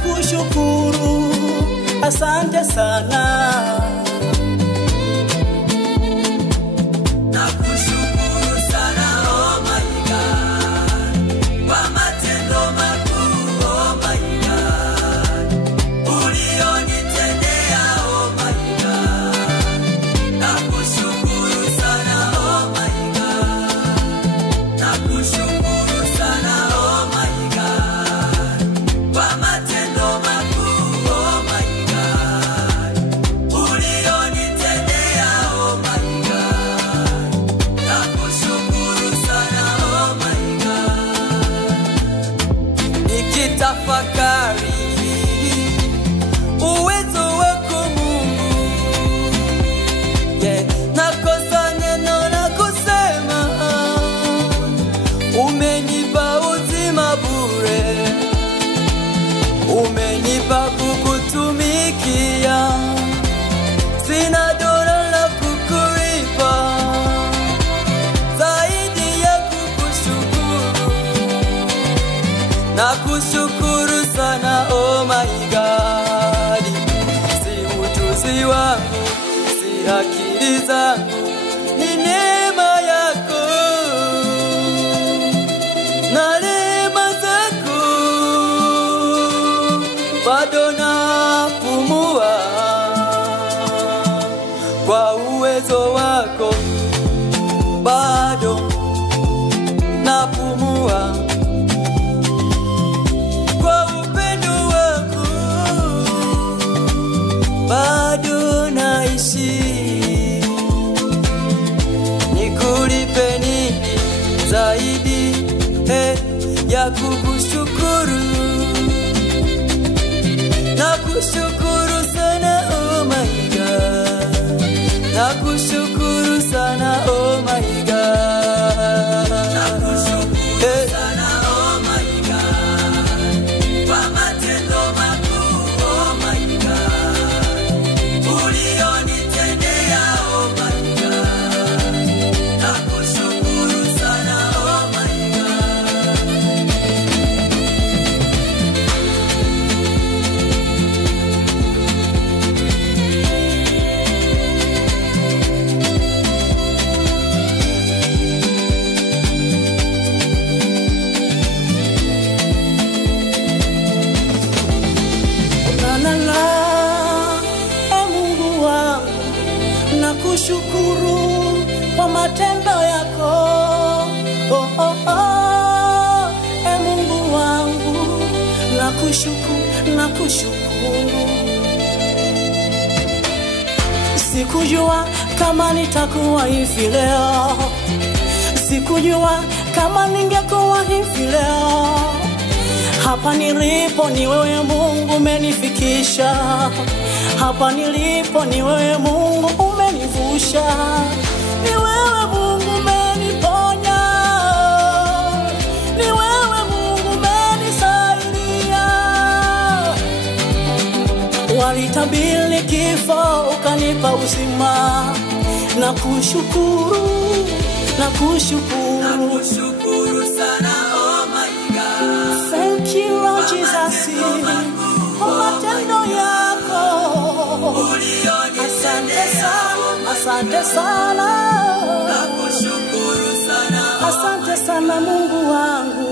Nakushukuru, asante sana. Nakushukuru sana, oh my God, kwa matendo makuu, oh my God, ulionitendea, oh my God. Nakushukuru sana, oh my God, nakushukuru sana, oh my God, kwa matendo makuu, oh my God, ulionitendea, oh my God. Nakushukuru sana, oh my God. Nikitafakari uwezo wako Mungu, nakosa neno la kusema. Umenipa uzima bure, umenipa kukutumikia, sina dola la kukulipa zaidi ya kukushukuru. Nakushukuru sana, oh my God. Si ujuzi wangu, si akili zangu, ni neema yako na neema zako. Bado napumua kwa uwezo wako, bado napumua kwa upendo wako, bado naishi. Nikulipe nini zaidi ya kukushukuru? Nakushukuru sana, oh my God. Nakushukuru sana, oh my God. Nakushukuru sana, oh my God, kwa matendo makuu, oh my God, ulionitendea, oh my God. Nakushukuru sana, oh my God. Mungu wangu, nakushukuru kwa matendo yako. Oh, oh, oh. Mungu wangu, nakushukuru. Sikujua kama nitakuwa hivi leo, sikujua kama ningekuwa hivi leo. Hapa nilipo ni wewe Mungu umenifikisha, hapa nilipo ni wewe Mungu umenivusha, ni wewe Mungu umeniponya, ni wewe Mungu umenisaidia. Walitabiri kifo ukanipa uzima, nakushukuru. Nakushukuru sana, oh my God. Thank you Lord Jesus, kwa matendo yako. Asante sana, asante sana. Nakushukuru sana, asante sana Mungu wangu.